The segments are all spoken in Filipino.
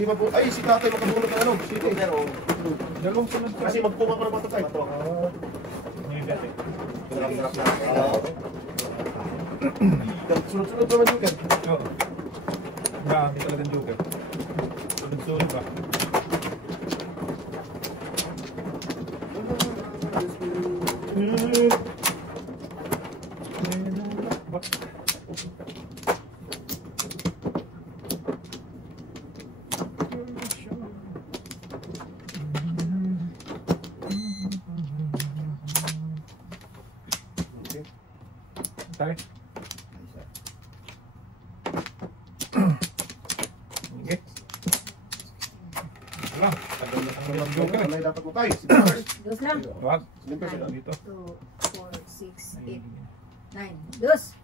Hindi pa po, ay si tatay makabunod ng ano, sige. Dalawang sunod Kasi magpuma pa naman ito tayo. Hindi dati. Sunod-sunod naman yung kan. Oo. Dami talagang joker. Sunod-sunod ba? Tayo. Okay. Lang, tagal na ang lang joker. Ano dapat mo tayo? Dos lang. Wag. Dito. 2, 4, 6, 8, 9. Dos.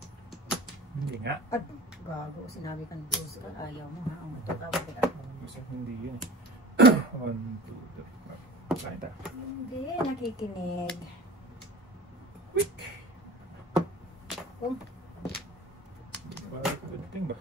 Hindi nga. At gago, sinabi kang dos ka. Ayaw mo ha. Ang matutawag ka. Kasi hindi yun. 1, 2, 3, 4. Kain tayo. Hindi, nakikinig. Quick! Kung Bakit pwedeng ba?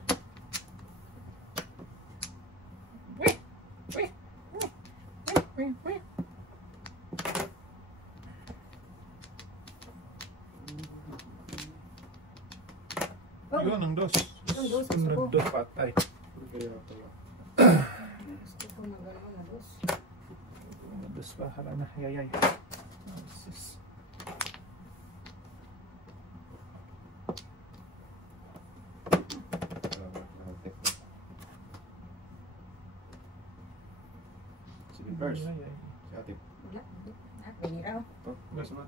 Yun, ang dos. ang dos gusto ko. Sunod dos patay. Gusto ko ng gano'n na dos. Ang dos pa, hala na, yayay. Sis. Sige, first. Yayay. Si ate. Wala. Piniraw.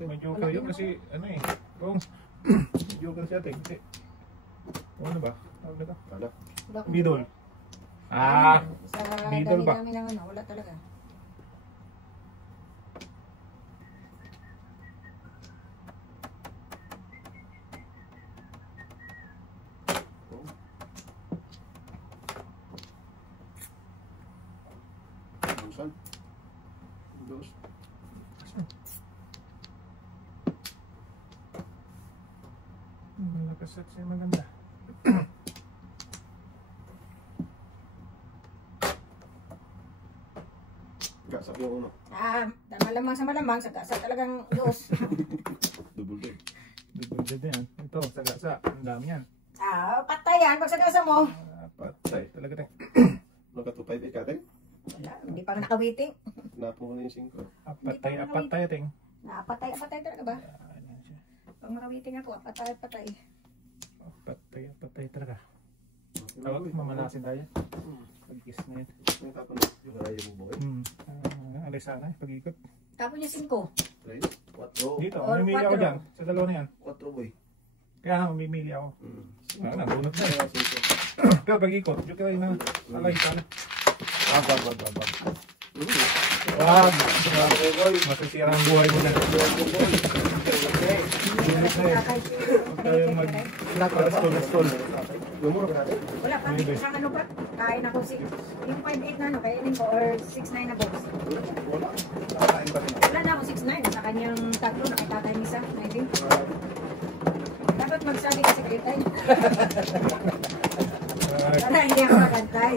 May joker yun kasi ano eh. Kung may joker siya ate. Kasi ano ba? Tawag na ba? Wala. Wala akong- Bidol. Ah! Sa Bidol ba? dami namin ng ano, wala talaga. Busan. Dos. Nakaset siya maganda. Sabi yung uno. Malamang sa malamang, sa talagang dos. Double day. Double dead yan. Ito, sagasa. Ang dami yan. Patay yan, pag sagasa mo. Patay. Talaga tayo. Naka 258 ka tayo? Wala, hindi pa nga nakawiting. Napo mo na yung 5. Apatay ating. Patay talaga ba? Ayan siya. Pag nakawiting ako, patay. Patay talaga. Tawag, mamalasin tayo. Pag-kiss na yun. May tapon na. Yung karaya mo boy. Alay sana, pag-ikot. Tapos niya 5. 3, 4. Dito, Or mamimili ako 4. dyan. Sa dalawa na yan. 4 boy. Kaya mamimili ako. Nabunot na eh. Sige. Pero pag-ikot, yung kayo na alay sana. Wag. Wag! Masisira ang buhay mo na. Huwag kayong mag-stol. Lumuro ka natin? Wala pa, isang ano pa. Kain ako yung 5'8 na ano, kainin ko or 6'9 na box. Wala. Kakain pa rin. Wala na ako 6'9. Sa kanyang tatlo, nakitata yung isa. Dapat magsabi kasi kayo tayo. Para hindi ako magantay.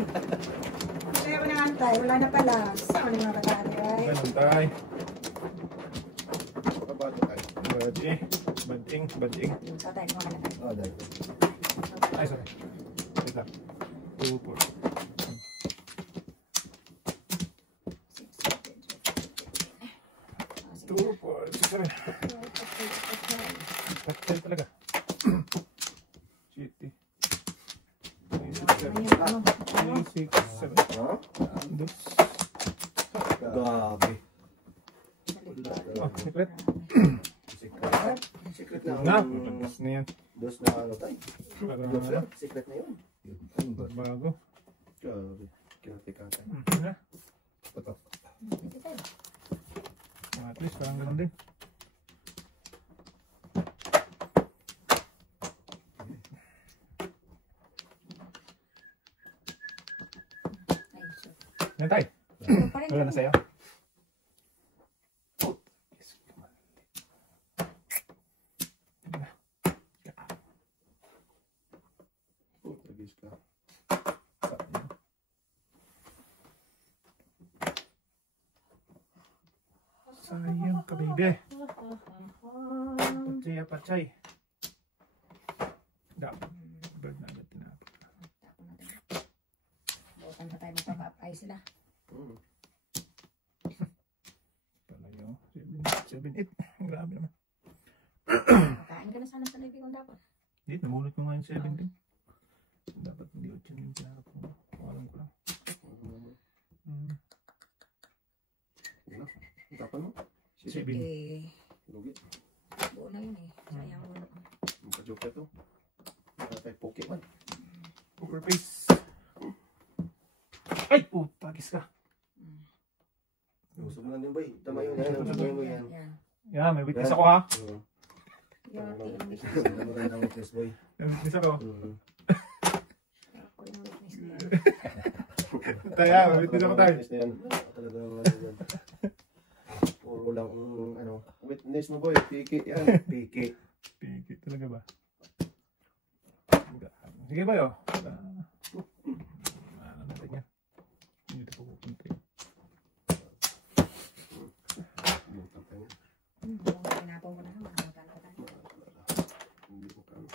Kaya ako nangantay, wala na pala. Saan ako nang nakatay? Ganun tayo. Pabato tayo. Bading. Tatay, mo ka na tayo. Dahil. Ay, sorry. Wait lang. 2, 4. 2, 4, 6, 7. Patay talaga. Shitty. 3, 6, 7. Ha? Dos. Gabi. Oh, secret. Secret na. Na, dos na yan. Dos na ano tayo. Dos na. Secret na yun. Bago. Gabi. Kinatika tayo. Na. Ito. At least parang ganun din. Yan tayo. Wala na sa'yo. Sayang ka, baby. Pachay. Bird na agad tinapos. Bukan pa tayo magpapapay sila. Palayo. 7-8. Grabe naman. Kain ka na sana sa libi kung dapat. Hindi, namulot ko nga yung 17. Dapat hindi 8 yung pinarap ko. Alam ko lang. Tapan mo. Seven. Eh, Lugi. buo na yun eh. Sayang mo. Magka-joke na to. Tayo Pokemon. Poker face. Ay! Pagis ka. Gusto mo lang din ba? Tama yun. Tama mo yan. Yan. Yeah, may witness ako ha. Yati ang witness. Tama tayo ng witness boy. May witness ako. Ako yung witness na yan. Tayo, may witness ako tayo. Witness na yan. Talagang ano yan. Puro lang ano. Witness mo boy. Piki yan. Piki. Piki talaga ba? Sige ba yun? Ano natin yan? Hindi ito pupunta yun. Pinapong ko na naman. Magkano ka tayo. Hindi ko kami.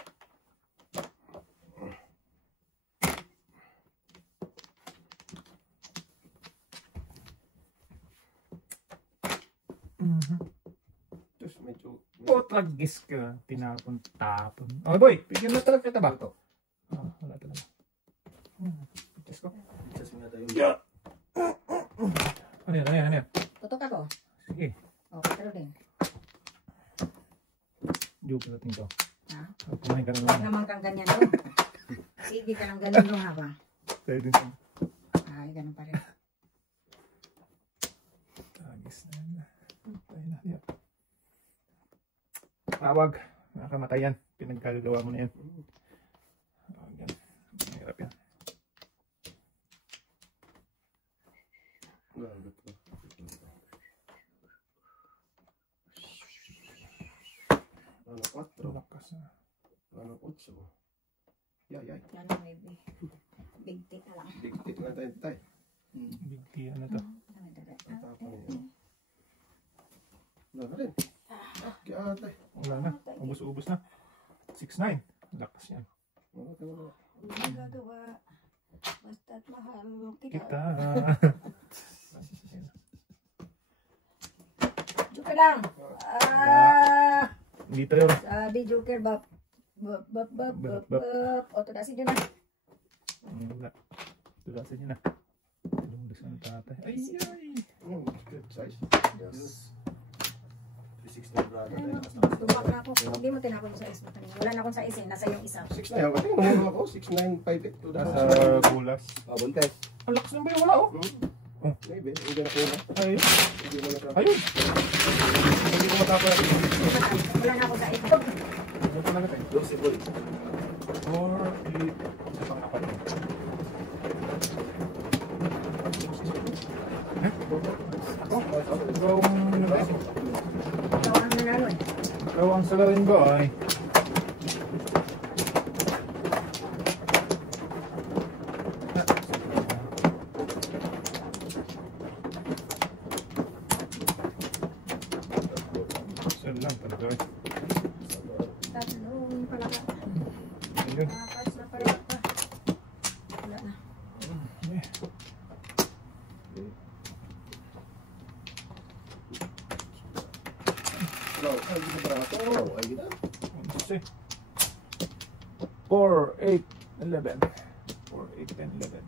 Tapos medyo... Potragis ka. Tinapon-tapon. Oh boy, bigyan na talaga kita ba? Wala talaga. Pitas ko. Just nga tayo. Ano yan? Ano yan? Ano yan? Tutok ako. Sige. O, pero din. Joke natin to. Ha? Kumain ka na Huwag lang. naman kang ganyan doon. Sige ka ng ganyan doon haba. Tayo din sa Ay, ganun pa rin. Tragis na yan. Tayo na. Yan. Tawag. Nakamatay yan. Pinagkagagawa mo na yan. Yan. Mahirap yan. Gago to. Ano 4? Lakas na. Ano 8? Yay. Yan maybe. Big tick na lang. Big tick na tayo. Big tea. Ano to? Tapon niya. Wala na rin. Kaya tayo. Wala na. Ubus-ubus na. 6-9. Lakas yan. Wala tayo. Magagawa. Basta't mahal kita. Kita. Joker lang. Dito yun. Sabi Joker, bap. O, tudasin nyo na. Wala. Tulasin niya na. Lumulus na ng tatay. Ay! Good size. Yes. 360 brother. Tumak na ako. Hindi mo tinapon sa is mo. Wala na akong sa is eh. Nasa yung isa. 6'9". Kasi namuro ako. 6'9", 5'8". Nasa bulas. Buntes. Ang lakas na ba yun? Wala oh. Maybe. Hindi na kuha. Ayun. Hindi mo na Ayun. Hindi ko matapos. Wala na ako sa is. Ano pa lang tayo? 12 boy. 4, 8. Isang na pala. Ikaw ang nanalo. Ikaw ang nanalo eh. Ikaw ang salarin ko ay. Saan lang talaga eh. Tatlong palaka. Ayun. Apat na palaka. Wala na. Ay, hindi na braso. Ay, hindi na. 4, 8, 11. 4, 8, 10, 11.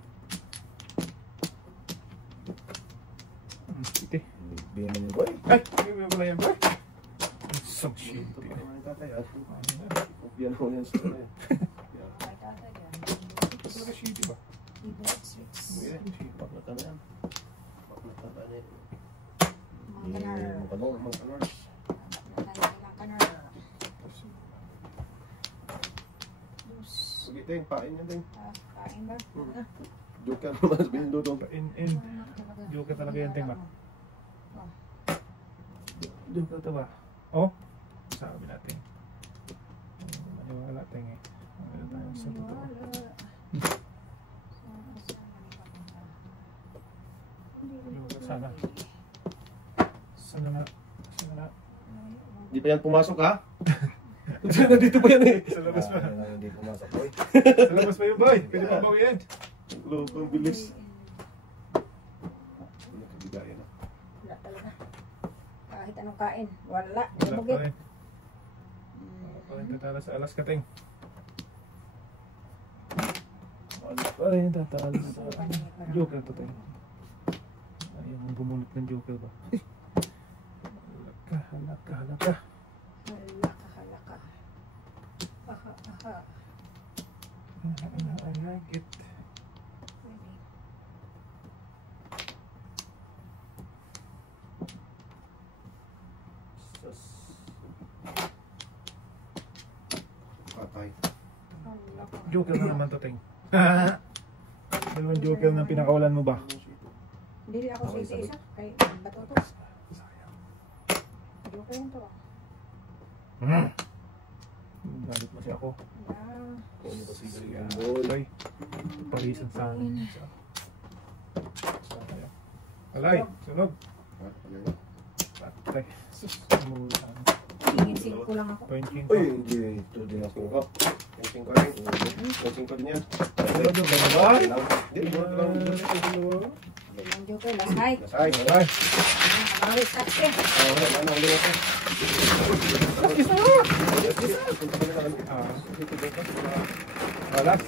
Ite. Biyan na niyo boy. Ay! Hindi mo pala yan ba? Isang shit. Ito pa naman yung tatay. Biyan ko niyan sa tatay. Ay, tatay yan. Ito talaga shitty ba? Paklata na yan. Paklata ba niya? Mga kanar. Mga kanors. Mga kanar. Sige, Ting. Pain niya, Ting. Kain ba? Joke ka naman sa binindudong. In. Joke talaga yan, Ting ba? Joke ka ba? Oh? Sabi natin. Maniwala, Ting eh. Ano tayo sa totoo? Joke sana. Sana na. Sana na. Hindi pa yan pumasok ha? Nandito pa yan eh. Sa labas pa. Hindi pumasok, boy. Sa labas pa yun, boy. Pwede pa bawian. Loob ang bilis. Nakabigayan na. Wala talaga. Kahit anong kain. Wala. Wala Bugit. pa rin. Wala pa rin tatala sa alas kating. Wala pa rin tatala sa joker to tayo. Ayaw mong bumulot ng joker ba? Halaka. Halaka. Aha, aha. I like it. Patay. Halaka. Joker na naman to, Ting. Dalawang joker na pinakawalan mo ba? Hindi ako sa isa. Kay bato to. Joke lang to. Galit mo siya ako. Yeah. Ay, parisan sa akin. Alay, sunog. Patay. Tingin ko lang ako. Pointing Uy, hindi. Ito din ako. Coaching ko rin. Coaching ko din yan. Sunog ba ba? Hindi, bunot lang. Bilang joke. Last night. Ay, Alay. Bawi sa akin. ano, ulit ako. Punta ka na lang. Alas.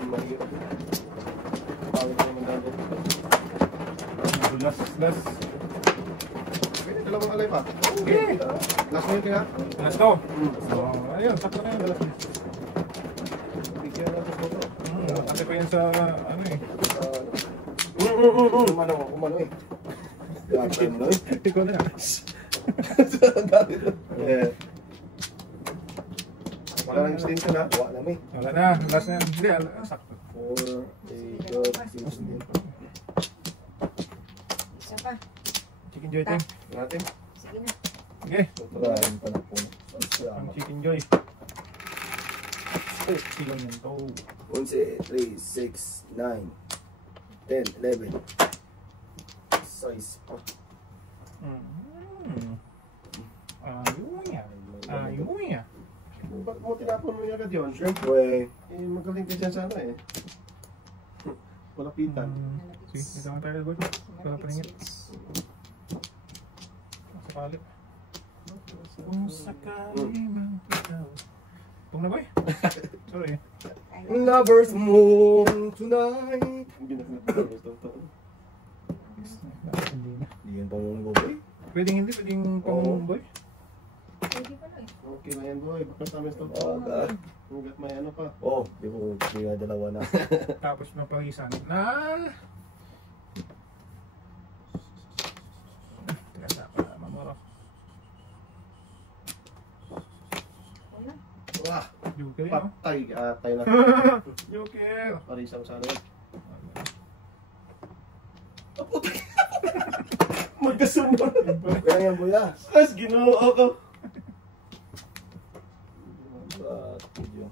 Mahirap. Pawit na naman dito. Last. Pwede, dalawang alay pa. Okay. Last na yun kaya? Last to. So, ayun, sakto na yun. Bigyan natin po ito. Kasi pa yan sa, ano eh. Kumano eh. Yata mo eh. Ikaw na. Wala nang extension ha? Wala namin. Wala na, last na yan. Hindi, sakto. 4, 8, 12, 16. Isa pa. Chicken Joy Ting. Natin. Sige na. Okay, Maraming pa na po. ang Chicken Joy. Silang yan to. 11, 3, 6, 9, 10, 11. Size pa. Ayun yan. Ba't mo tinapon mo yung agad yun? Siyempre, Eh, magaling ka dyan sana eh. Palapitan. Sige, dito nga tayo, boy. Wala pa ringit. Sakali. Kung sakali mang ikaw. Itong na, boy. Sorry. lovers moon tonight. Hindi na pinapagawin ito. Hindi na. Hindi yan pang mga boy. Pwedeng hindi, pwedeng pang boy. Pwede pa lang. Okay na yan boy. Bakit namin ito? Okay. Hanggat may ano pa. Oh, di ko kaya dalawa na. Tapos mapagisan na. Teka pa, mamoro. Wala. Wah! Joker yun, no? Patay. Atay na. Joker! Parisang sa ano. Magkasunod. Kaya yan boya. As ginoo ako. Video.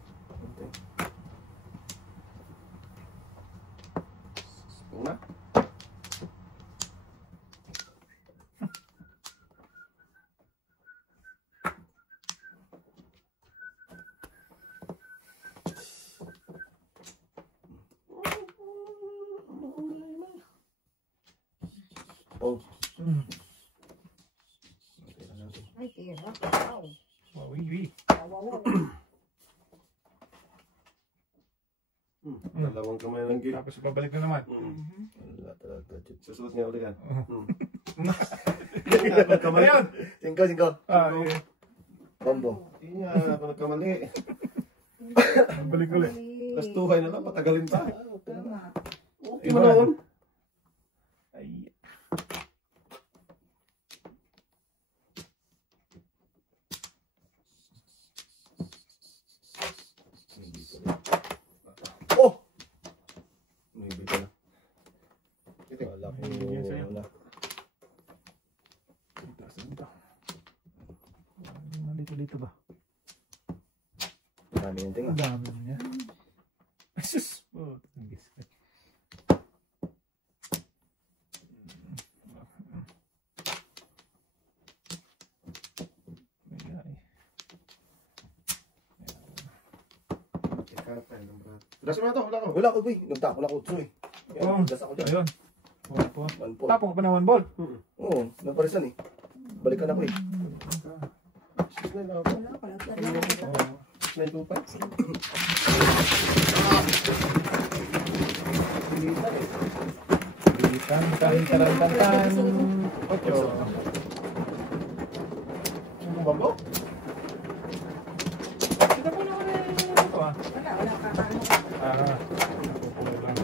Una. Oh. Ay, tira. Wow. Wawiwi. Wow. Dalawang kamay lang gil. Tapos pabalik na naman. Wala talaga. Susunod nga ulit yan. Dalawang kamay yan. Singko. Ah, okay. Combo. Hindi nga ako nagkamali. Balik ulit. Tapos tuhay na lang. Patagalin pa. Tama. Okay mo noon. Ay. Oh! Maybe ka na. Wala ko. Yan sa'yo. Wala. Dito ba? Dami yung tinga. Ang dami niya. Sus! Oh, Dasan mo na to, wala ka. Wala ko, boy. Nagtapon ako, tso eh. Oh, Das ako dyan. ayun. One ball. One ball. Tapong ka pa ng one ball. Oo, nagparisan eh. Balikan ako eh. 6-9 ako. Wala, palat na lang. Oh. 6-9-2-5. Tan tan tan tan tan. Ocho. Ang bambo? Kita po na ko rin ito ah. Wala, kakano ka. Napupulo lang.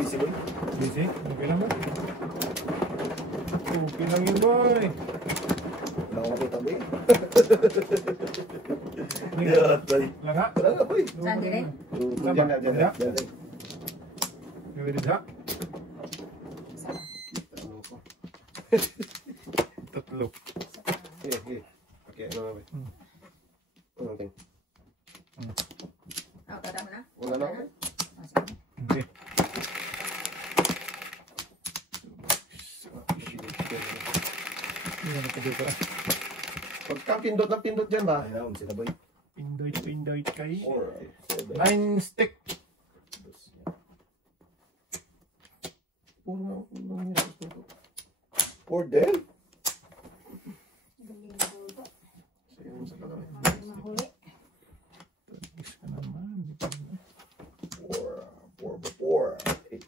Busy boy. Busy? Okay lang ba? Okay lang yun boy. Wala akong makita boy. Liga. Yeah, boy. Laga? Wala na boy. Saan din eh? Diyan na, diyan na. Yan, yan. Gawin din siya. Ano ko? Tatlo. Okay. Okay, ano na ba? Ano natin? Tata mo na? Wala na ako. Hindi. Hindi na pwede ka. Pagka pindot ng pindot dyan ba? Ayun, sila boy. Pindoy kay. 4, 7. 9 stick. Puro na ako. 4 din? Sige, sa kalami. Mahuli. Tagis ka naman. 4, 8.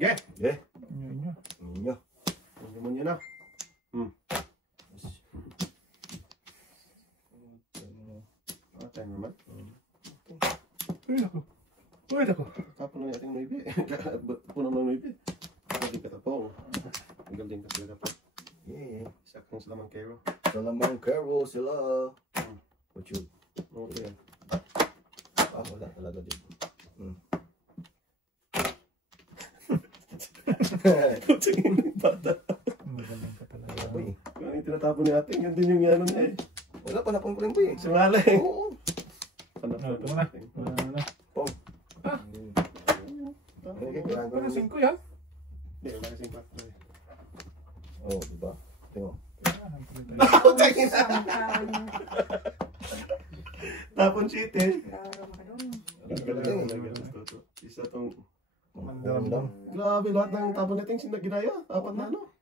Yeah! Yeah. Yun yun. Ninyo. Hindi mo nyo na. Time naman. Uy, ako. Uy, ako. Tapon lang natin maybe. Puno ng maybe. Galing ka tapong. Galing ka talaga po. Yeah. Isa kang salaman kayo. Salamang Carol sila. What you? Okay. Wala talaga dyan. Tingin ng bata. Magaling ka talaga. Boy. Kung ano yung tinatapon ni ating, yun din yung ano niya eh. Wala pa napon ko rin boy. Singaling. Oo. Ito na. Wala na. Pong. Ah. Kailangan ko Parang rin. 5 yan. Hindi, wala kasing pato eh. Oo, diba? Tingnan. Isang taon yung Tapon cheat eh. laro ka doon. Isa tong... Mandam. Mandam. Grabe, lahat ng tapon natin sinaginaya. Apat na ano.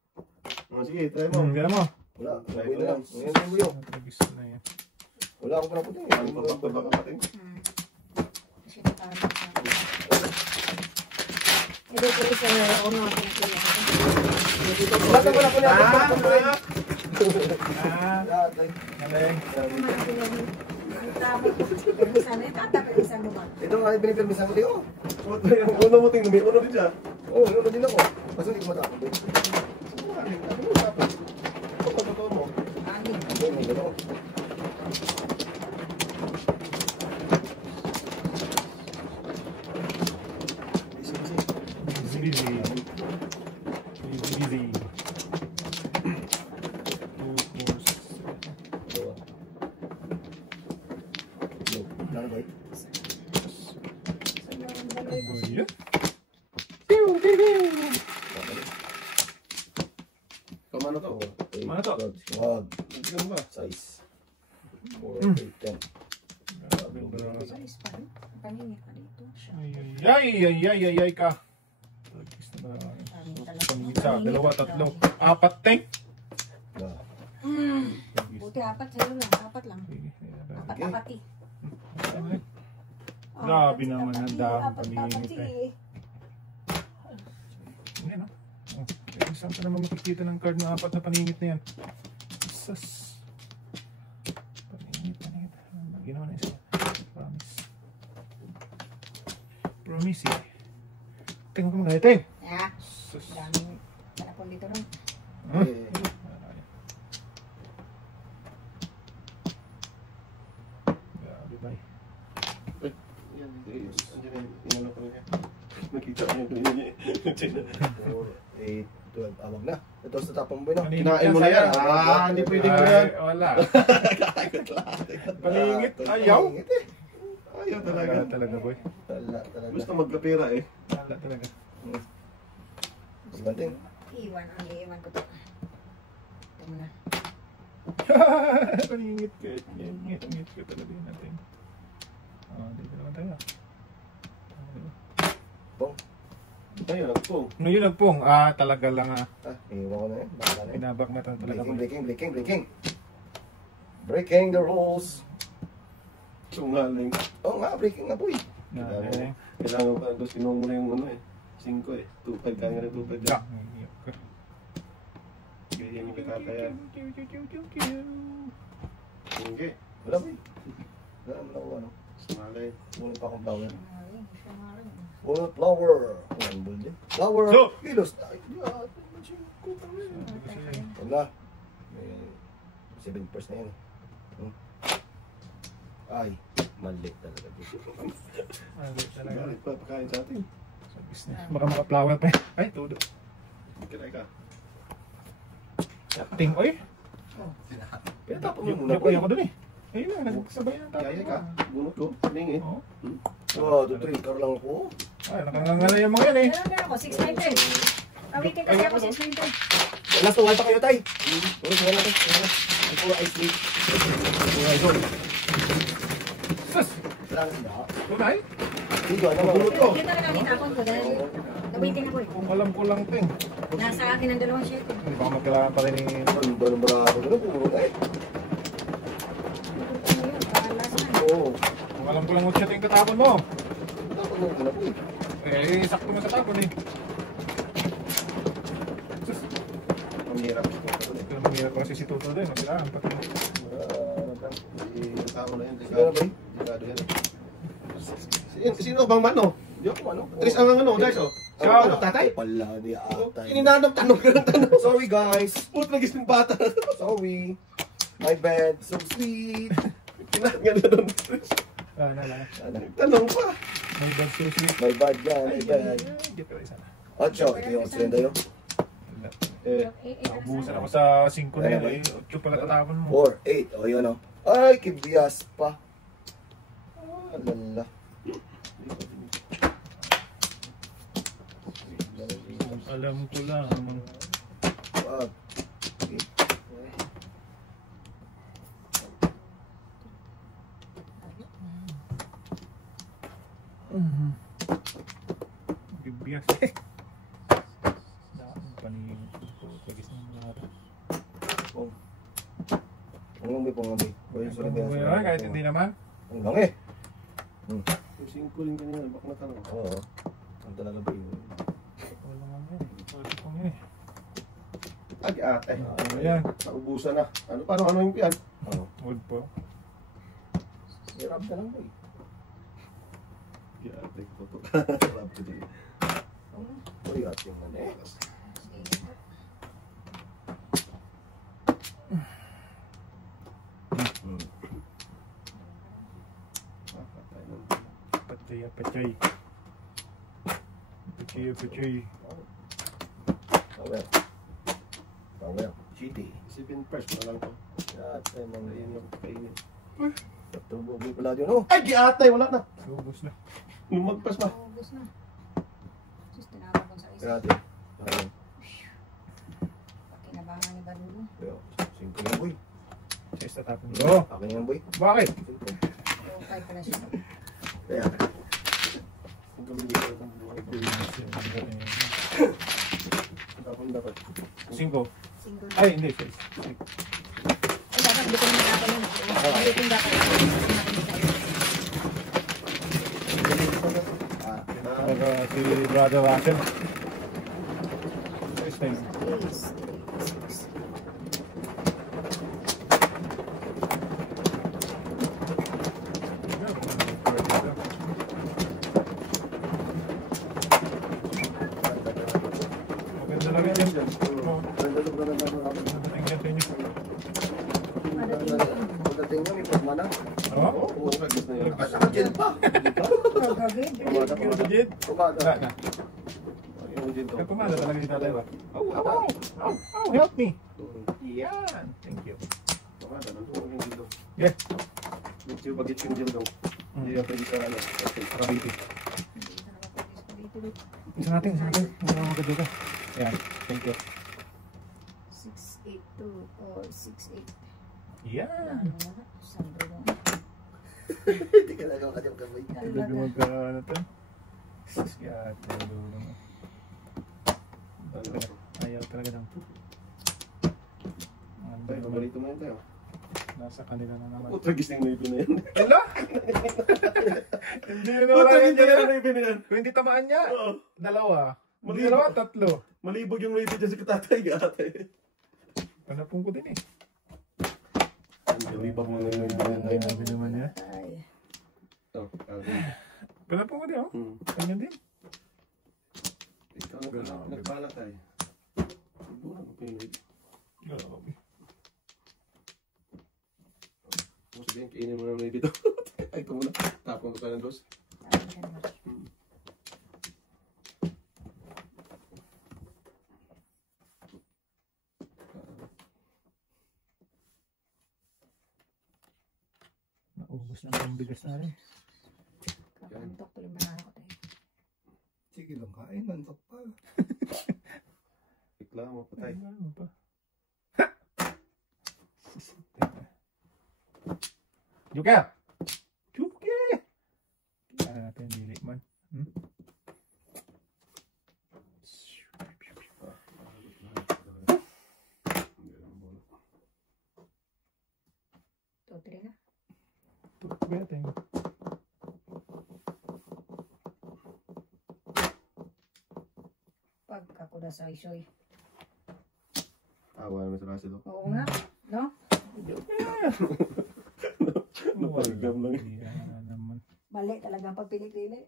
Sige, try mo. Gano'n mo. Wala. Boy na lang. Ngayon yung buyo. Tagis na yan. Wala akong panaputin. Ano pa ba kapatid? Kasi nakarap ka. Ito ko isa na ako na ako na kaya. Wala ka panaputin. Ah, galing. Ito nga yung pinipirmisan ko dito. Uno mo tingnan, may uno din siya. Oo, yun din ako. Basta hindi ko matapos. Boy. Ano mo tapon? Ito pa totoo mo. Boy, may gano'n. Easy, easy. Easy, easy. 2, 4, 6, 7. Lalo boy. Good. Kamano to? Ano to? Wag. Tignan mo ba? Size. 4, 8, 10. Ay ka. Tagis na ba? Isa, dalawa, tatlo, apat, tank. Buti apat sa'yo lang. Apat lang. Apat eh. Grabe naman ang dami paninit eh. Hindi no? Oh, saan ka naman makikita ng card na apat na paningit na yan? Sus. Paningit. Ginawa na isa. Promise. Promise eh. Tingnan ko mga ito eh. Ah, Sus. daming malapon dito rin. Huh? Grabe ba eh. Yan, andyan yung inano ko niya. Nakita ko yung ganyan niya eh. 4, 8, 12. Awag na. Ito sa tapang boy na. Kinain mo na yan. Hindi pwedeng ko yan. Ay, wala. Paningit, ayaw. Paningit eh. Ayaw talaga. Wala talaga boy. Wala talaga. Gusto magkapira eh. Wala talaga. Sibanting. Iwan ko to. Ito mo na. Paningit ka. Ngit ka talaga yun natin. Dito naman tayo. Pong. Ayun, nagpong. No, yun nagpong. Talaga lang Iwan ko na yun. Baka na yun. Binabakmatan talaga. Breaking the rules. Sungaling. Oo nga, breaking na boy. Kailangan pa ito sinuha mo na yung ano eh. 5 eh. 2.5 kaya nga ng 2.5 lang. Kaya yan yung kakatayan. Hindi. Wala boy. Wala mo lang ano. Sumalay. Wala pa akong flower. Ay, siya nga rin. Wala flower. Wala mo din. Flower. So! Kilos. Ay, wala. 7% na yan. Ay, mali talaga dito. Galit pa pagkain sa atin. Baka maka-flower pa. Ay, todo. Kiray ka. Acting, oy. Pinatapon mo muna Yung kuya ko dun eh. Ayun na, nagsabay na tapos. Kaya ka. Bunot ko. Ning eh. Oo. Tutoy, karo lang ako. Ay, nakangangala yung mga yan eh. Meron na ako, 690. Awitin kasi ako, 690. Last tungal pa kayo, tay. Tungal na tayo. Ang puro ice cream. Ay, so. Sus! Wala na sila. Tunay? Dito, ano ba? Bunot ko. Yun talaga ang itapon ko dahil awitin ako eh. Kung alam ko lang, Ting. Nasa akin ang 2 share ko. Hindi baka magkailangan pa rin ni... Ano ba ng bravo? Ano puro na eh? Ano yun, bahala saan. Oo. Kung alam ko lang kung siya yung katapon mo. Tapos mo muna po eh. Eh, sakto mo sa tapon eh. Sus! Mahirap. Ito na mahirap kasi si Toto din. Kailangan pati. Yung tao na yan. Sige na ba eh? Delikado yan. Sino bang mano? Di ako ano. Tris ang ano, guys oh. Siya. Ano, tatay? Pala ni atay. Ininanong tanong ka ng tanong. Sorry guys. Put nagis ng bata. Sorry. My bad. So sweet. Kinahat nga na doon. Nala. Tanong pa. May bad sushi. My bad yan. My bad. Hindi pa isa na. Ocho. Ito yung senda yun. Naubusan ako sa 5 na yan eh. 8 pala katapon mo. 4, 8. O yun o. Ay, kibiyas pa. Alala. Alam ko lang. Wag. Bibiyas eh. Daan paningin. Pagis ng lahat. Oh. Ang panglambi. Boy, sorry ba? Kahit hindi naman. Ang lang eh. Yung 5 rin kanina, baka na tanong. Oo. Ang talaga ba yun? Wala nga yan. Wala kong yan eh. Ate. Ano yan? Naubusan na. Ano, paano ano yung piyan? Ano? Wood po. Hirap ka lang boy. Ate ko to. Sarap ko din. Boy, at yung ano eh. Patay, patay. Patay, patay. Power. Power. GT. 7 press mo na lang to. At ay mga Ayun yung kainin. Tubugi pala dyan oh. Ay, ate, wala na. Subos na. Lumagpas pa. Ubus na. Sus, tinawag ko sa isa. Grabe. Ayun. Kinabangan ni Badulo. Kaya, simple yan boy. Sa istatapon ko. Akin yan boy. Bakit? Simple. 2.5 pala siya. Kaya. Ang gawin dito itong buhay ko. Dapat. 5. Single. Ay, hindi. 6. Ay, dapat hindi ko naman dapat yun. Ulitin dapat. Si Brother Russell. Next time. Please. Maganda lang yan. Pagdating nyo, may pagma na. Oo? Oo, nagis na yun. At naka-gel pa. Pumada. Pumada. Wala na. Yung dito. Nagpumada talaga yung tatay ba? Help me. Yan. Thank you. Pumada, nandun yung dito. Yeah. Medyo bagit yung dito. Hindi ka pwede ka ano. Para baby. Isa natin. Hindi na maganda ka. Yan. Thank you. 682 or 68. Yan. Sabi mo. Hindi ka nagawa ka ng kamay. Hindi Talaga. magkano to. Yan. Ayaw talaga ng poop. Tayo, pabalito mo yan tayo. Nasa kanila na naman. Putra gising na ipin na yan. Hello? Hindi na wala Putra yan gising dyan. na ipin na yan. Kung hindi tamaan niya. Oo. Dalawa. Mali- Dalawa, tatlo. Malibog yung rated dyan sa katatay gata eh. Panapong ko din eh. Hindi pa mo na yung ipin Ay, nabi naman niya. Ay. Oh, Panapong ko din oh. Kanya din. Ikaw nagpala tayo. Siguro mo pinag. Grabe. Kung sabihin, kainin mo na dito. Ay, ito muna. Tapon ko tayo ng dos. Naubos na ang bigas na rin. Kakantok tuloy banana ko tayo. Sige lang, kain. Nantok pa. Reklamo pa tayo. Ano pa? Joker! Joker! Kailangan natin yung dili man. Totri na. Tutuloy natin. Pagkakuda sa isoy. Awa naman sa kasi do. Oo nga. No? Napagam lang. Yan naman. Mali talaga pagpili-pili.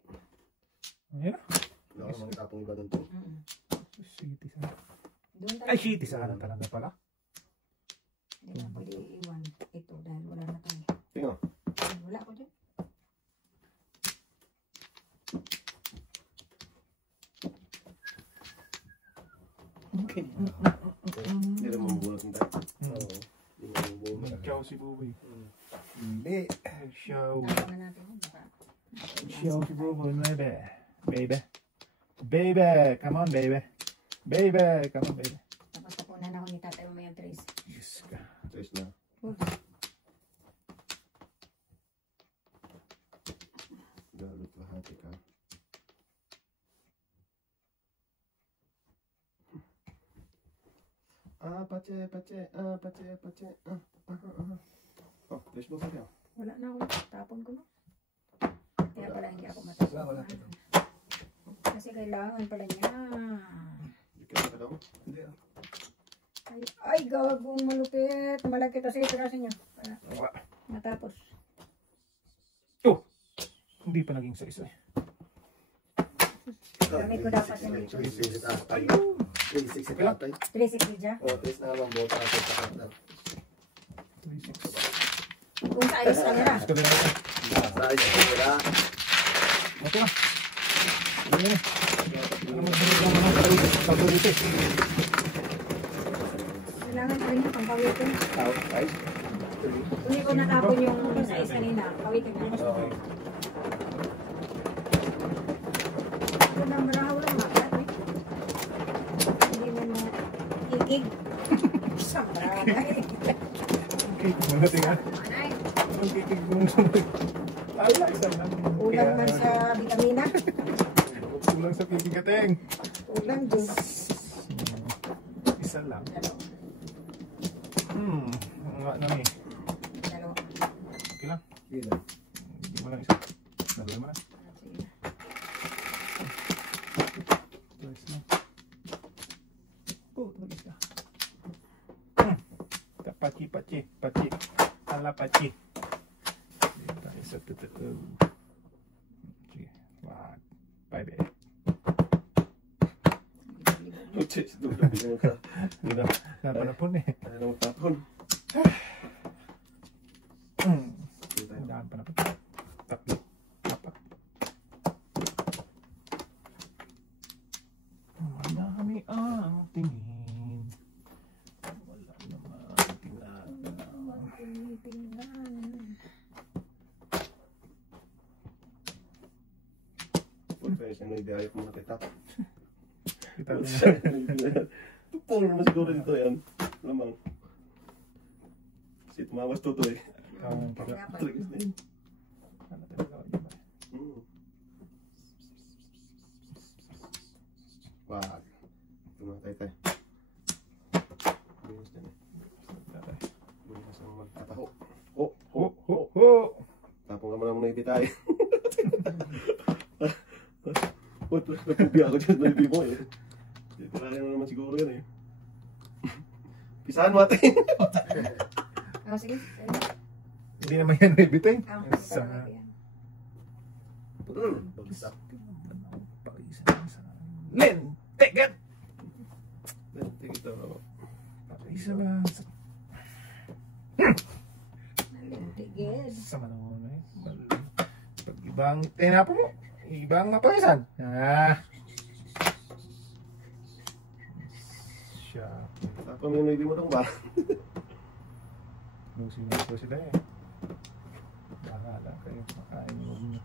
Ayan na. Wala ka mga tapong iba doon to. Shitty sana. Doon talaga. Ay, shitty sana talaga pala. Hindi na pwede iwan ito dahil wala na tayo. Tingnan. Wala ko dyan. Hindi na mabunot ng tayo. Oo. Hindi mo mabunot. Nag-chow si Buboy. Hindi. Nag-chow. Nakuha natin. Baka. Chow si Buboy, baby. Baby. Baby. Come on, baby. Baby. Come on, baby. Tapos tapunan ako ni tatay mamayang Trace. Yes ka. Tres na. Galot lahati ka. Pache, pache, pache, pache. Oh, tres mo sa'yo. Wala na ako. Tapon ko na. Kaya pala hindi ako matapos. Wala. Kasi kailangan pala niya. Hindi ka na daw. Hindi. Ay, gagawang malupit. Malaki ito. Sige, pirasin niyo. Para Wala. matapos. Oh! Hindi pa naging isa-isa eh. Gamit ko dapat yung dito. 360 tatay. 360 dyan. O, 3 na lang. Bota ako sa kanan. 3-6. Kung sa ayos ka nila. Gusto din natin. Sa ayos ko wala. Okay na. Ano yun eh. Ano magdunod lang naman sa paborito eh. Kailangan pa rin yung pangkawitin. Tao, ay. Kung hindi ko natapon yung sa ayos kanina, kawitin na. Oo. Ito na marahaw lang makat eh. Hindi mo na kikig. Sa bagay. Okay, muna tingnan. Manay, Ang kikig mong sunod. Ala, isa lang. ulam man sa vitamina. Kulang sa kikigateng. Ulam dun. Isa lang. Nga na eh. Dalawa. Okay lang. Sige lang. Hindi mo lang isa. Dalawa mo na. Sige. Twice na. Oh, tulis ka. Pachi, pachi, pachi. Ala, pachi. Isa, totoo. Sige. 5, 8. Chicks, dudok mo ka. Hindi na. Napanapon eh. Ano mo tapon? Daan pa na pa. Tatlo. Apat. Marami ang tingin. Wala naman tingnan. Full face, ano ibiyayot mo na kita. Kita Puro naman siguro dito yan. Lamang. Kasi tumawas to eh. Trigis na yun. Wag. Tumatay tayo. Bukas din eh. Bukas ang magtataho. Tapong ka muna muna ibitay. Napubi ako dyan na ibi mo eh. Parang naman siguro yan eh. Pisahan mo atin. Sige. Hindi naman yan nabiting. Sa... Pag-isa. Len! Tegat! Tingin ito. Isa ba? Nalintigid. Sama naman eh. Pag ibang tinapo mo, ibang mapagisan. Siya. Tapos yung naibig mo itong ba? Lusin ko sila eh. Bahala kayo. Makain mo mo.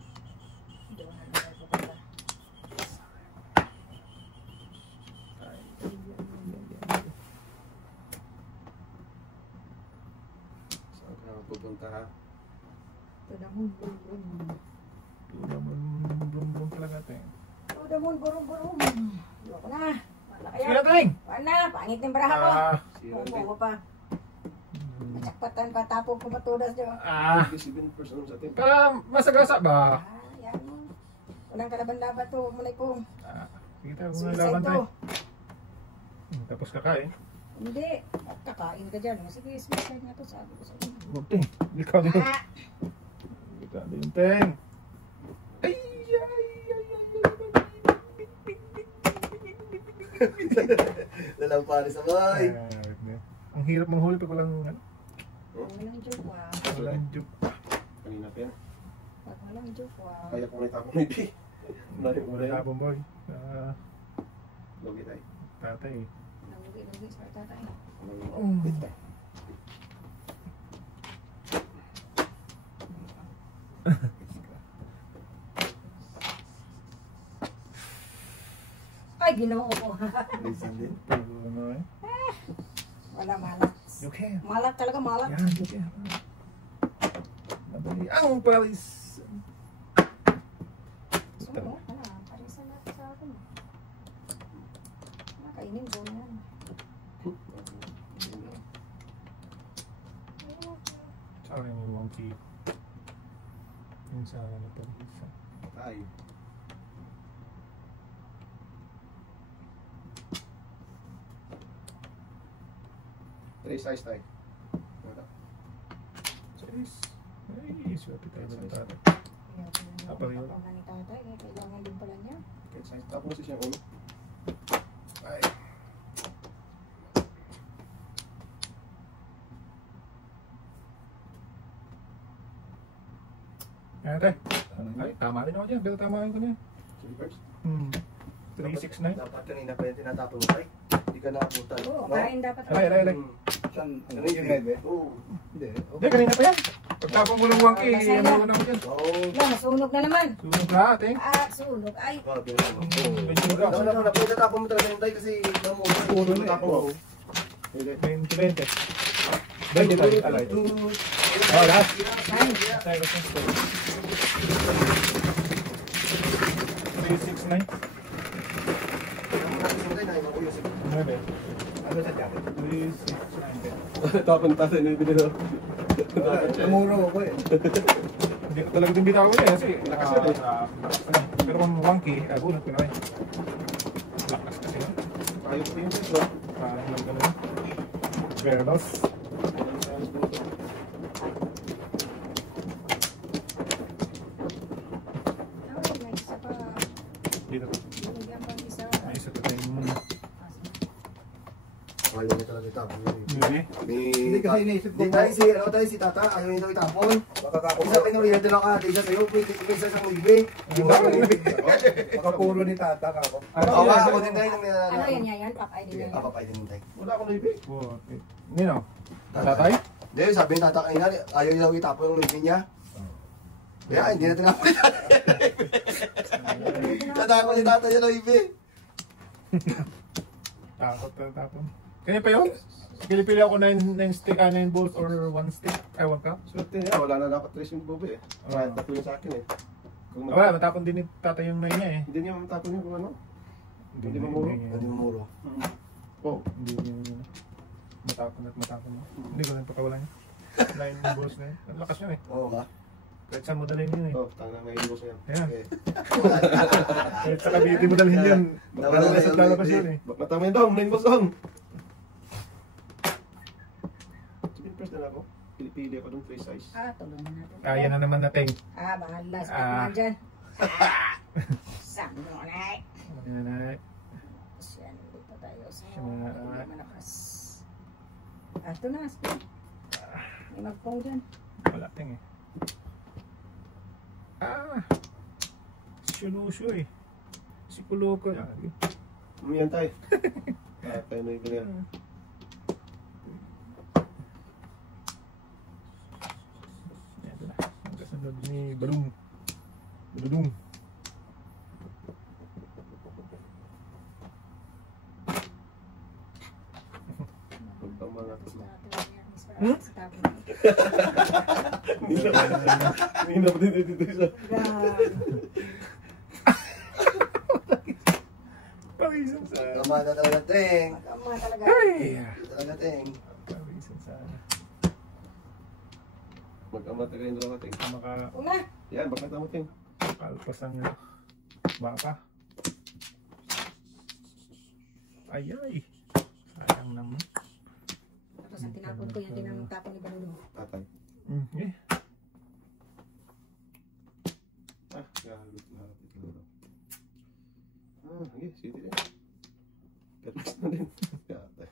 Saan ka pupunta ha? To the moon, burum, burum. Blum talaga ito eh. To the moon, burum, burum. Loko na. Wala Sige kayo. na ting! Wala na. Pangit ng baraha ko. Sira Umuha pa. Nakpatan pa tapong ko matudas dyan. 57% sa atin. Para masagasa ba? Yan. Walang kalaban-laban to. Mulay ko. Sige tayo, kung Suicide laban to. tayo. Tapos kakain. Hindi. Kakain ka dyan. Sige, suicide nga to. Sabi ko sa'yo. Ting! Ikaw din. Ah! Ikaw din, Ting! Ay! Lalampari sa bahay. Ang hirap manghuli pag walang ano? Walang joke, wow. Walang joke. Kanina pa yan. Pag walang joke, wow. Kaya kung nita ko na ibi. Wala habang boy. Logi tayo. Tatay. Lugi sa tatay. Bita. Ay, ginoo ko. Listen din. Ano eh? Wala, malat. You can. Malat talaga, malat. Yan, you can. Madali ang palis. So, wala. Parisan natin sa akin. Nakainin ko na yan. Saan yung monkey? Yung sa ano pa. Patay. Three size tayo. Size. Ay, swerte tayo sa tatay. Apang yun. Kapag ni tatay, kailangan din pala niya. Okay, size. Tapos siya ulo. Ay. Ayan tayo. Ay, tama rin ako dyan. Pero tama ko na yan. Silvers. 369. Dapat kanina pa yung tinatapon mo, tay. Hindi ka nakapuntan. Oo, kain dapat. Alay. Saan? Ano Ano yung nebe? Oo. Hindi. Hindi, kanina pa yan. Pagtapong mo ng wangki, ano ko na ko dyan. Oo. Wala, masunog na naman. Sunog na ate. Ah, sunog. Ay, Grabe naman. Oo. Medyo ka. Wala, tapon mo talaga yung tayo kasi namumula. Puro na eh. Tapon mo. 20. 20 tayo, alay. Oh, last. ay. Tayo kasi ito. 369. 9. Ano sa jacket? 369. Tapon tatay na yung binilo. Namuro ako eh. Hindi ko talaga din bitaw ko yan kasi lakas na eh. Pero kung wangki, bunot ko na rin. Lakas kasi yun. Ayos pa yung sexo. Parang lang ganun. Vernos. Ay, may isa pa. Dito. Binigyan pa isa. May isa pa tayong Ayaw niya talaga itapon yun. Hindi. Hindi kasi iniisip ko. Hindi tayo si, ano tayo si tata, ayaw niya daw itapon. Isa pinurihan din ako ate siya sa'yo, may isa sa libre. Makapuro ni tata ka ako. Oo nga, ako din tayo. Ano yan yan? Papay din yan. Papapay din tayo. Wala akong libre. Nino? Tatay? Hindi, sabi ni tata kanina, ayaw niya daw itapon yung libre niya. Kaya hindi na tinapon ni tata. Tatapon ni tata niya ng libre. Takot na tapon. Kaya pa yun? Pili-pili ako 9 stick, 9 balls or 1 stick. Ay, 1 cup. Swerte niya, wala na dapat trace yung bobe eh. Kahit tatlo yun sa akin eh. Kung Wala, matapon din ni tatay yung 9 niya eh. Hindi niya matapon yung kung ano. Hindi mamuro. Hindi mamuro. Oh. Hindi niya matapon at matapon. Hindi ko nang pakawalan niya. 9 balls na yun. Ang lakas yun eh. Oo ba? Kahit saan mo dalhin yun eh. Oh, tanga na yung boss yan. Ayan. Okay. Kahit sa Cavite mo dalhin yun. Parang nasa lalabas yun eh. Matama yun dong, main boss dong. Sabihin first na lang ako. Pili ako dong 3 size. Tulungan natin. Kaya na naman natin. Bahala sa naman dyan. Sabi mo na eh. Ayan na. Yan, dito tayo sa Mga- hindi malakas. Ito na, spoon. May magpong dyan. Wala ting eh. Sinuso eh. Si Kuloko. Umiyan tayo. Tayo na yung ganyan. Ito na. Ang kasunod ni Balung. Balung. Pagtama na ito. Sa tapon. Hindi na pa dito isa. Pawisan sa... Tama na talaga, Teng. Magkama talaga. Ay! Talaga, Teng. Pawisan sa... Mag-amata kayo yung dalawa ting. Una. Yan, bakit tamo ting? Kalpas ang baka. Ay ay. Sayang naman. Tapos ang tinapon ko, yung tinapon ni Balulu. Tatay. Eh. Galit na ito na. Okay, sige din. Permis na din. Tatay.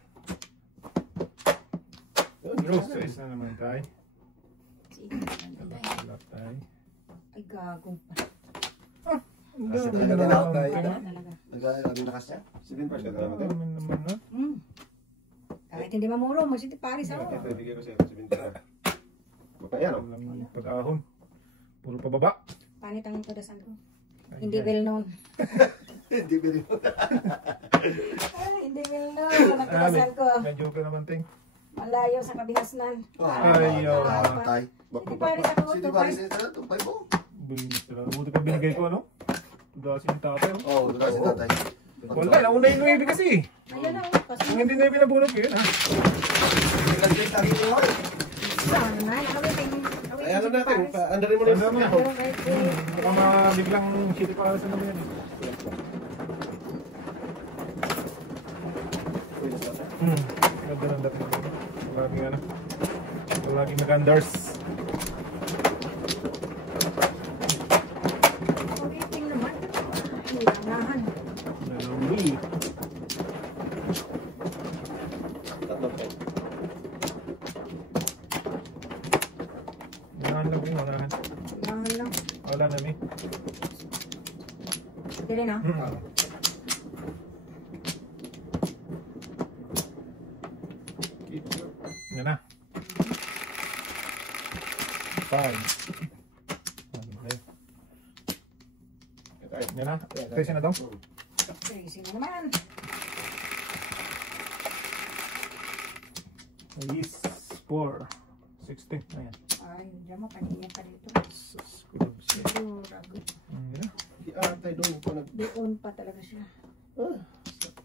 Rose size na naman tayo. Sige, Wala tayo. ay gagong pa. Ang Kasi dami talaga na daw tayo. Talaga. Naglalagay na kasi. 7 parts ka na naman. Dami naman na. Kahit hindi mamuro, magsiti Paris ako. Ito, ibigay ko sa'yo. 7 parts. Baka yan, oh. Walang pag-ahon. Puro pababa. Panit ang padasan ko. Ay, Hindi ay. well known. Hindi ba rin? Hindi well known. Ang padasan ko. Medyo ka naman ting. Malayo sa kabihasnan. Ayaw. Tay. Hindi Paris ako. Sino ba rin ito? Tumpay mo? Bilis talaga. Buti pa binigay ko ano? Tudasin yung tatay. Oh. Oo, doon si tatay. Wala, nauna yung 9 kasi. Ayun na. Kung hindi na yung pinabunod ko yun ha. Naglalagay tayo mo. Saan na? Nakawiting. Ay, ano natin? Andarin mo na Ano mo na? yung Baka mabiglang city para sa naman yan. Ganda ng dating. Laging ano. Laging nag-unders. Kawiting naman. Hilangahan. Nalumi. Tatlong tayo. Unahan lang yun, unahan. Hilangahan lang. Wala na eh. Hindi rin ah. Yan na. 5. Yan na. 13 na daw. Crazy na naman. Yes. 4. 16. Ayan. Ay, diyan mo, kanina pa dito. Sus, good shit. Pero, rago. Yan na. Di atay doon ko nag... Doon pa talaga siya. Ah,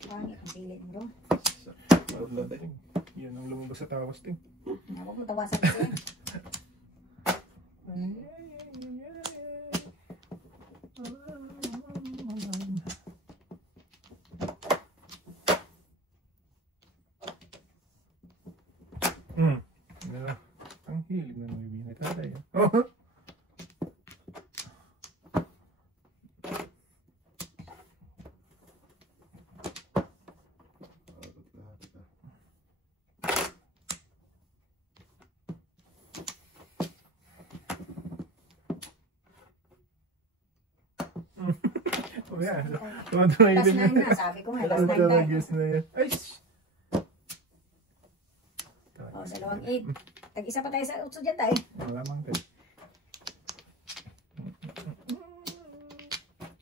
Pangit ang pilit mo doon. Marunong na tayo. Yan ang lumabas sa tawas ting. Huwag mo tawasan kasi. Yan na. Ang hilig na ng bibigyan ni tatay. Oh. Oh yeah. Tuwad na Last ibig nine na, sabi ko nga, last nine na. Yes na yan. Ay! O, 2-8. Tag-isa pa tayo sa utso dyan tayo. Wala mang tayo.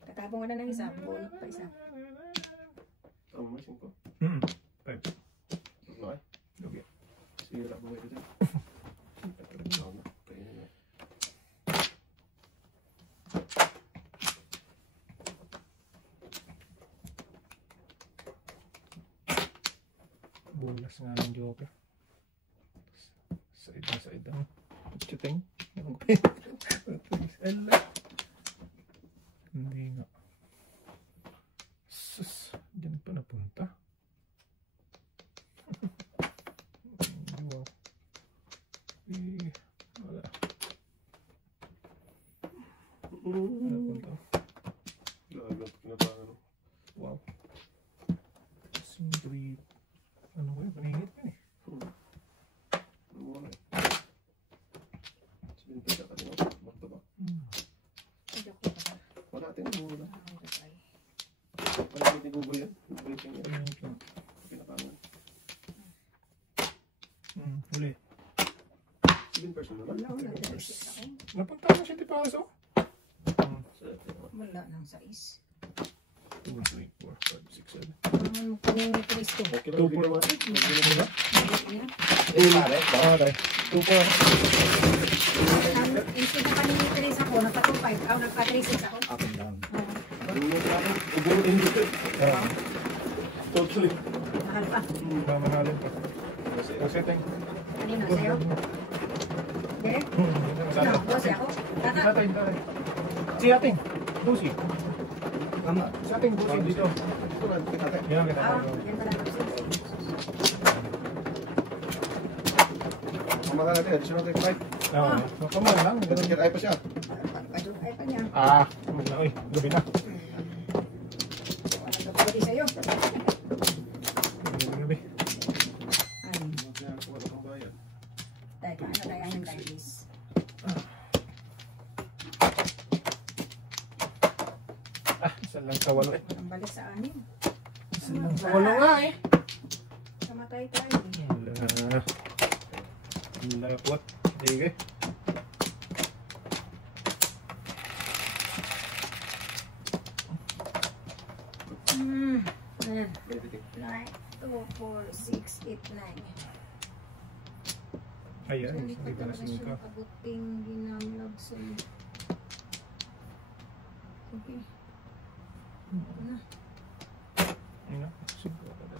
Kakabong na ng isa, bunot pa isa. Tama, 5. Five. Okay. Okay. Sira buhay ko dyan. Kaya na. Bulas nga ng joker. Side na side ang chuting. Hindi nga. Sus, dyan pa napunta. Wow. Wala. Napunta. Gagat, kinatahan. Wow. Singri. Ano ko yun? Paningit ka eh. Wala natin yung muna. Wala natin yung Google yan. Breaking yan. Pinapangan. Huli. 7% naman. Napunta ko siya di paso. Wala nang sais. 2, 3, 4, 5, 6, 7. Paningin ko gusto. Okay lang. 2, 4, 1. Eh, pare. Okay. 2, 4. Instead na paningin ko rin ako, nagpa-2.5 ako, nagpa-3.6 ako. Up and down. Ubunin dito. Totally. Mahal pa. Mamahalin pa. Setting. Kanino, sa'yo? Hindi? Sana. No, boss, ako. Tata. Tatay. Si ating. Busi. Tama. Si ating busi dito. Ito na, kita natin. Yan, kita Ah, tayo. yan pala. Pamakan natin. Additional 35. Oo. Kamal lang. Ganun. Get ay pa siya. Ay pa niya. Huwag na. Uy, gabi na. Wala na pwede sa'yo. Gabi. Ay, Wala kang bayad. teka, ano kaya yung guys? Isa lang sa walo. Ang balik sa anin. Isa lang sa walo nga eh. Kamatay tayo. Wala. Wala pot. Sige. Everything. 9, 2, 4, 6, 8, 9. Ayan. Hindi Hindi pa ka na talaga siya singka. nakabuting ginamlag sa... Okay. Ito na. Ano?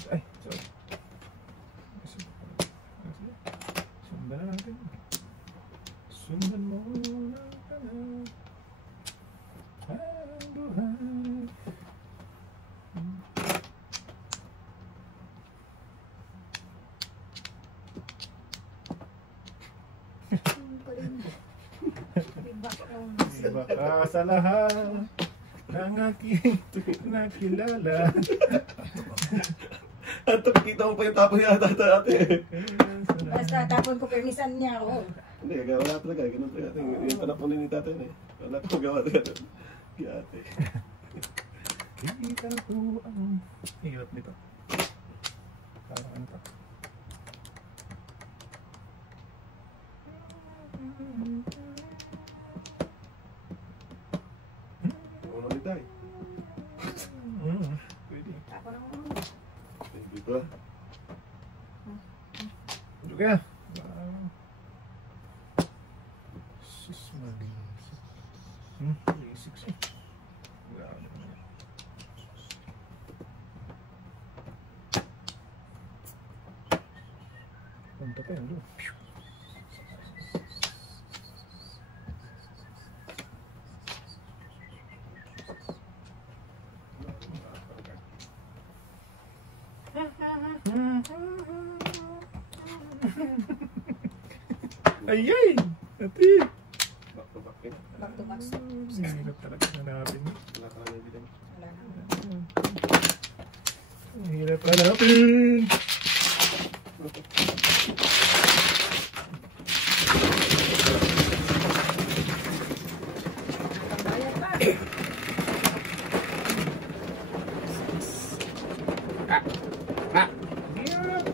Ay, sorry. Sundan na natin. Sundan mo lang ka na. Ang buhay. Ano pa rin? Feedback lang. Baka sa lahat ng aking nakilala. At kita mo pa yung tapo niya ate. Basta tapon ko permisan niya ako. Hindi, wala talaga. Ganun talaga. Yung panapunin ni tatay na eh. Wala kang magawa talaga. Kaya ate. Kita ko ang hirap nito. Parang ano pa. Ano ni tay? Pwede. Ako naman. Hindi ba? Juga. Sus, malinis. 36 eh. Grabe naman yan. Punta pa yan doon. Ayay! Ati! Back to back eh. Back to back. Hirap talaga hanapin. Wala ka lang evidence. Wala na. Hirap hanapin! Bayad pa. Hirap!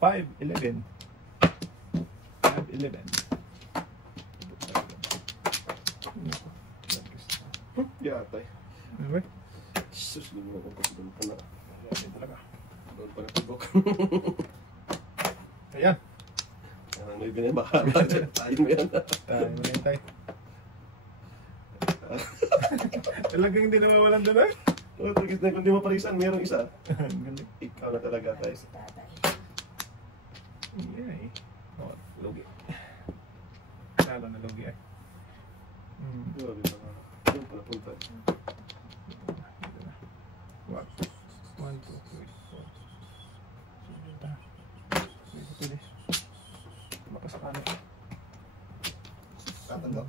5-11. 5-11. Yeah, tay. Okay. Sus, lumo ko kasi doon pa na. Ayan talaga. Doon pa na tibok. Ayan. May binabahala dyan. Tayo mo yan. Tayo mo rin tayo. Talagang hindi nawawalan doon eh. Oh, kung di mo parisan, mayroong isa. Ang galing. Ikaw na talaga, tay. Si tatay. Yay. Oh, lugi. Talo na lugi eh. Grabe pa nga. Doon pa napunta. 1, 2, 3, 4. Pwede. Makasakalit. Tatanda.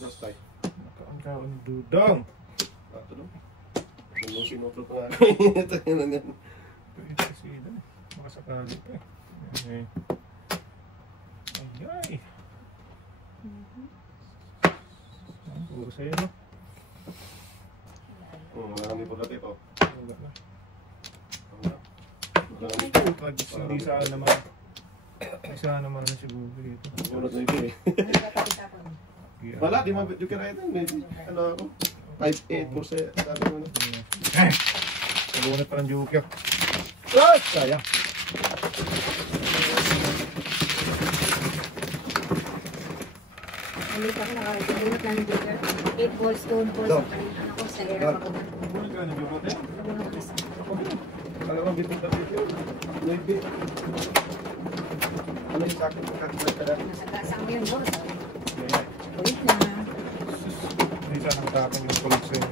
Dos, tay. Nakaangkaon dudong. Ato no? Nung sinopro pa nga. Ito yun na yan. Pwede kasi doon. Makasakalit eh. Ay. Ay. Ang puro sa'yo no? Wala kami pula tayo. Wala na. Wala kami. Hindi saan naman. Ay saan naman na siguro dito. Wala na ito eh. Nagpapakita ko. Wala, di mabit yung kaya ito. Ano ako? 5-8%. Sabi mo na. Nabunot pa ng joker. Ah! Sayang. Nalita ko nakakabunot na ng joker. 8 balls, 2 balls. Dog. Ano ko, sa lera ako. Nabunot ka ng joker eh. Nabunot ko isa. Alam mo, bitin na bitin. Maybe. Ano yung sakit mo kakita na? Nasa gasang mo yun, boss. Kaya, Ulit na. hindi saan ang tapang yung kulit sa'yo.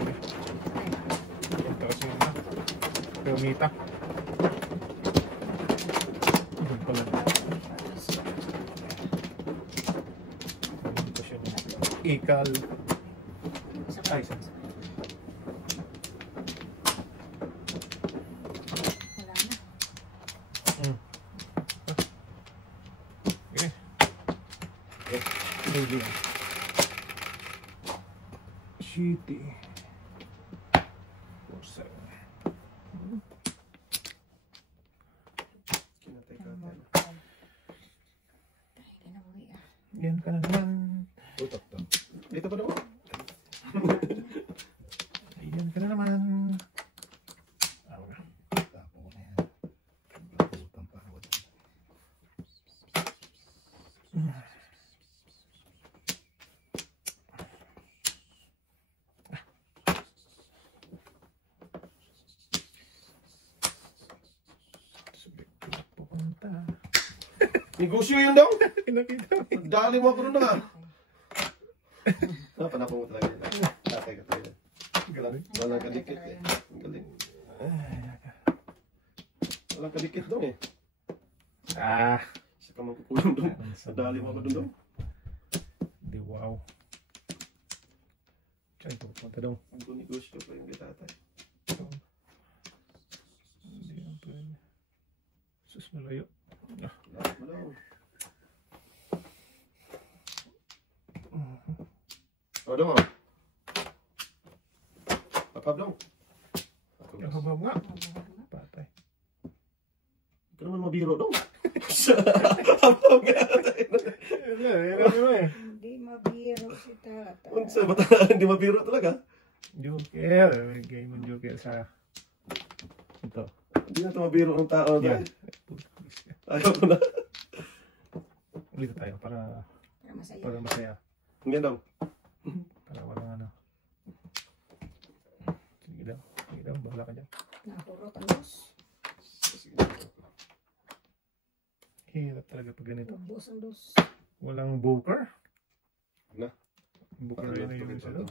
Punta kasi yun na. Permita. Doon pala. Dito siya niya. Ikal. Ay, isa. Wala na. Okay. Sige. Shitty. 4-7. Kinatay ka. Yan ka na naman. Tutok to. Dito pa naman. Yan ka na naman. Awa ka. Tapo ko na yan. Utang pagod. Sabi ko pupunta. Negosyo yun daw. Nakita mo. Dali mo ako nun na. Panapon mo talaga yun. Tatay ka talaga. Galing. Walang kadikit eh. Ang galing. Walang kadikit daw eh. Ah. Sa ka magkukulong doon. Nadali mo ako doon daw. Di wow. Saan pupunta daw? Ang negosyo pa yung gitatay. Hindi na pwede. Sus, malayo. Lahat mo daw. O, daw mo. Papab daw. Ang habab nga. Patay. Ito naman mabiro daw. Papab nga. Hindi mabiro si tatay. Unsa ba hindi mabiro talaga? Joker. Game ng Joker sa ito. Hindi na ito mabiro ng tao. Yan. Ayaw ko na. Ulit tayo para Para masaya. masaya. Hindi daw. Para walang ano. Sige daw. Sige daw. Bahala ka dyan. Nahurot ang boss. Hirap talaga pag ganito. Ubos ang dos. Walang booker. Na? Booker Parang lang ito yun ito. sa daw.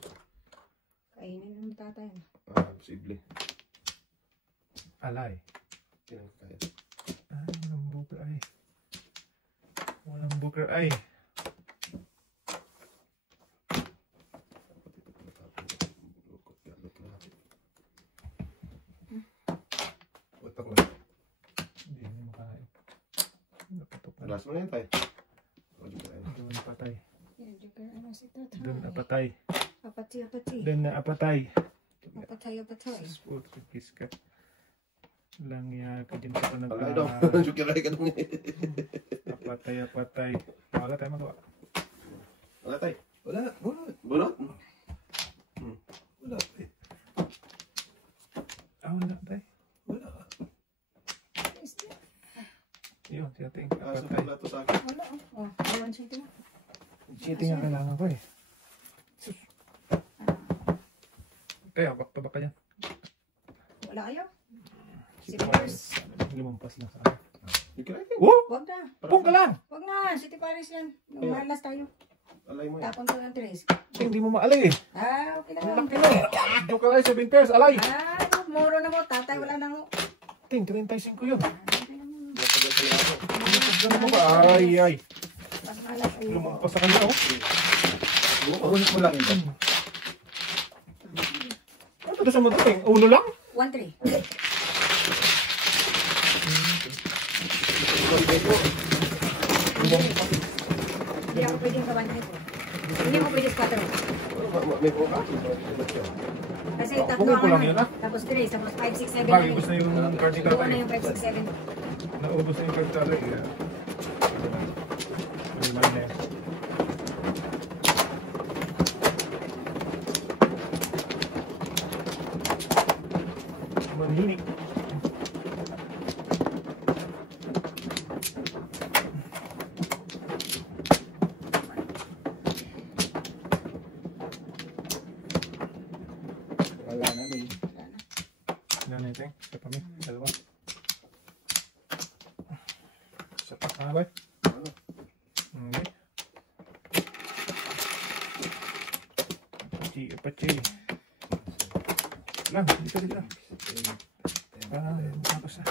Kainin ng tatay. Posible. Alay. Tingnan ko kaya. Ay, walang booker ay. Walang booker ay. Utok lang. Hindi na makain. Napatok na. Last mo na yan tayo. Doon napatay. Yan, joker. Ano si tatay? Doon napatay. Apati, apati. Doon na apatay. Apatay, apatay. Sport kiss ka. Lang ya ka din sa Wala daw. Sukiray ka dong eh. Patay. Wala tayo magawa. Wala tayo. Wala. Bulot? Wala. Wala tayo. Wala. Yun, siyating. Kaso Patay. wala to sa akin. Wala. Oh, iwan siya ito. Cheating nga kailangan ko eh. Kaya, back to back ka yan. Wala kayo? City City Paris. Paris. Lumampas lang sa akin. Sukiray ka. Oh! Huwag na. Pung ka lang! Huwag na. City Paris yan. Nung malas tayo. Alay mo eh. Tapon ko ng tres. Hindi mo maalay eh. Okay Ang lang. laki na eh. Joke ka lang, 7 pairs, alay! Muro na mo. Tatay, wala na mo. Ting, 35 yun. Matagal pa ako. Gano'n mo ba? Ay. Pas malas ayun. Lumampas sa kanya oh. Kukunin mo lang ito. Ano ito sa madaling? Uno lang? 1-3. Hindi ako pwedeng kawan nito. Hindi ako pwedeng 4. May buka. Kasi Oh, tatlo bukod ang ko lang ano. yan, ha? Tapos 3. Tapos 5, 6, 7 Bakit gusto na yung card ni Doon na tatay? yung 5, 6, 7. Naubos na yung card ni tatay. May mali na yan. Manhinig. Wala na may. Ano na ito? Isa pa may. Dalawa. Isa pa. Ba? Okay. Apache. Lang, dito. Tapos na.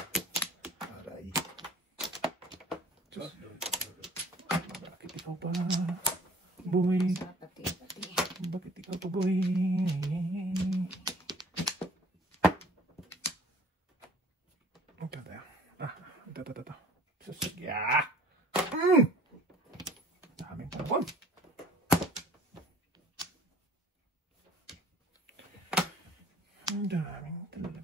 Aray. Diyos. Bakit ikaw pa buhay? Pati. Bakit ikaw pa buhay? Ito tayo. Ito. Susagya! Daming panahon. Ang daming talaga.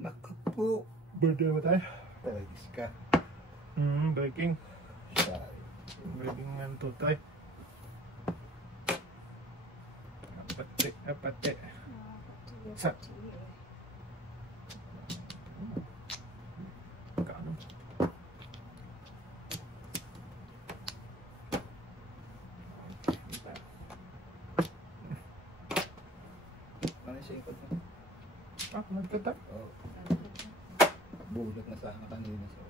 Naku po. Birthday ba tayo? Tagis ka. Breaking. Siya. Breaking ng tutay. Apate. Sa. Kano? Ano siya ikot mo? Nagkata. Oo. Bulat na sana kanina. So.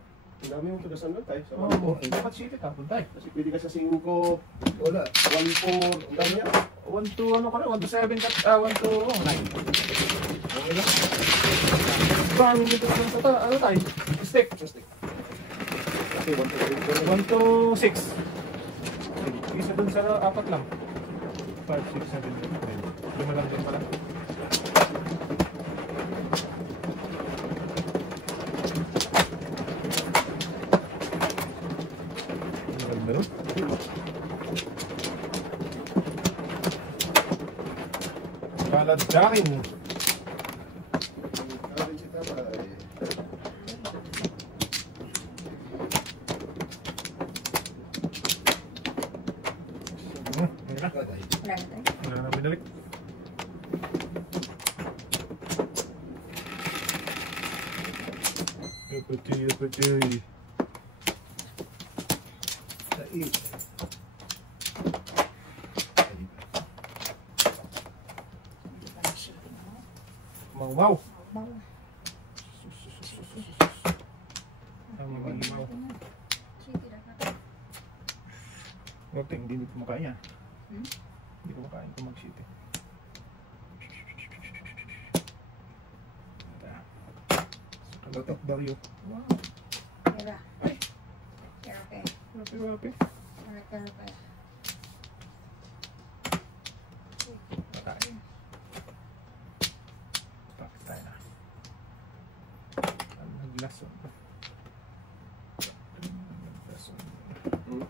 Ang dami mong tugasan doon tayo. Sa Oo, dapat city tapon tayo. Kasi pwede ka sa 5, 1, 4, Wala. ang dami yan. 1 to ano ka na? 1 to 7 kat 1 to 9. Okay lang. Bang dito sa ano tayo? Stick. Kasi 1, 2, 1 to 6. Isa dun sa 4 lang. 5, 6, 7, 8. Lima lang din pala. Meron? Kaladyarin. Arin si tatay. Wala Wala na tayo. na binalik. Apatay.Ait. Mau-mau. Bawa. Ang mau. City na natin. Huwag tayo, hindi ko makain yan. Hmm? Hindi ko makain kung mag-city. Batok Dario. Wow. Tira. Ay. Tira, pe. Rapi-rapi. Tira, pe. Pakain. Bakit tayo na? Ang naglason. Naglason. Hmm.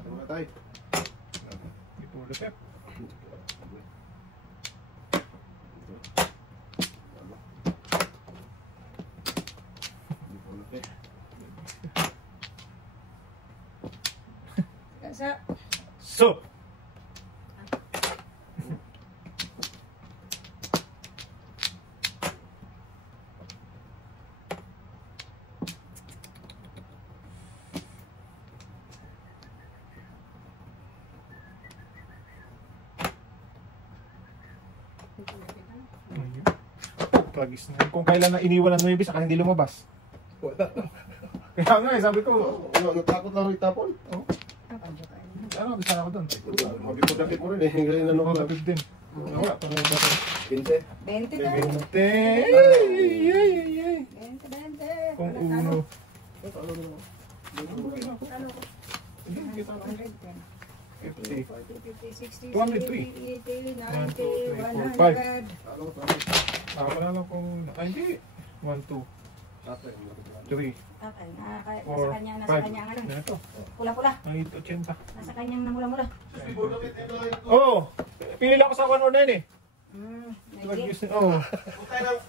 Ano na tayo? Before the pep. Kasa. So! Tragis na. Kung kailan na iniwan ng 9 saka hindi lumabas. Wala. Kaya nga eh, sabi ko, Natakot lang rin tapon. ano, bisa ako doon. Mabipot-apit mo rin eh. Ngayon na nung Nakapit din. Wala, parang ba? 15. 20 to. 20! Ay! 20. Kung uno. Ano ko? Hindi, kita ko. 50. 50, 60, 203. 70, 80, 1, 2, 3, 4, 90, 5. 100. Ako na lang kung, ay hindi. 1, 2, 3, Okay, nasa 4, kanya, 5. nasa kanya, ano? Ito. Pula-pula. Ay, 80. Nasa kanyang namula-mula. Oo! Oh, pili lang ako sa 1 or 9 eh. May Tragis gift. na, oo. Tayo ng